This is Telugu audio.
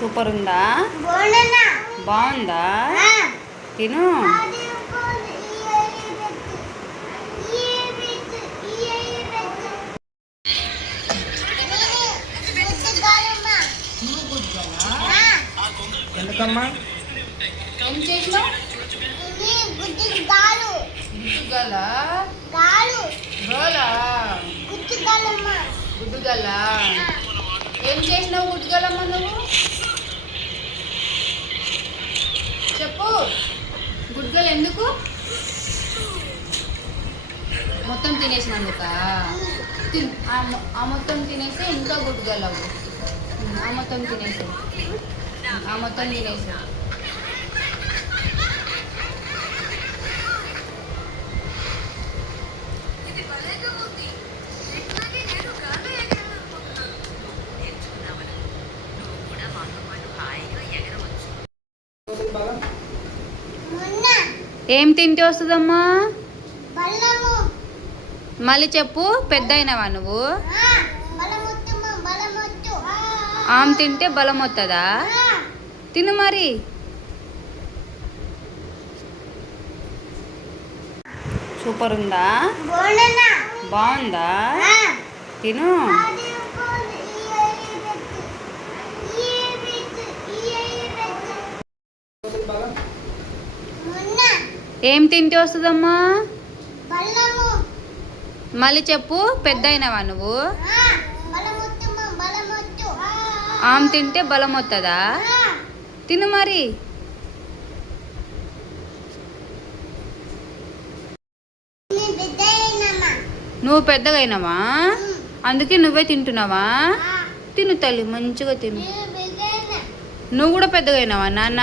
సూపర్ ఉందా? బాగుందా? తిను. ఎందుకమ్మా ఏం చేసినావు? గుడ్డుగల ఏం చేసినావు? గుడ్డుగలమ్మ నువ్వు చెప్పు. గుడ్డుగల ఎందుకు? మొత్తం తినేసినందుక? ఆ మొత్తం తినేసి ఇంకా గుడ్డుగలవు. ఆ మొత్తం తినేసి ఏం తింటే వస్తుందమ్మా? మళ్ళీ చెప్పు. పెద్ద అయినవా నువ్వు? ఆమె తింటే బలం వస్తుందా? తిను మరి. సూపర్ ఉందా? బాగుందా? తిను. ఏం తింటే వస్తుందమ్మా? మళ్ళీ చెప్పు. పెద్ద అయినవా నువ్వు? ఆమె తింటే బలం వస్తుందా? తిను మరి. నువ్వు పెద్దగా అయినావా? అందుకే నువ్వే తింటున్నావా? తిను తల్లి, మంచిగా తిను. నువ్వు కూడా పెద్దగా అయినావా నాన్న?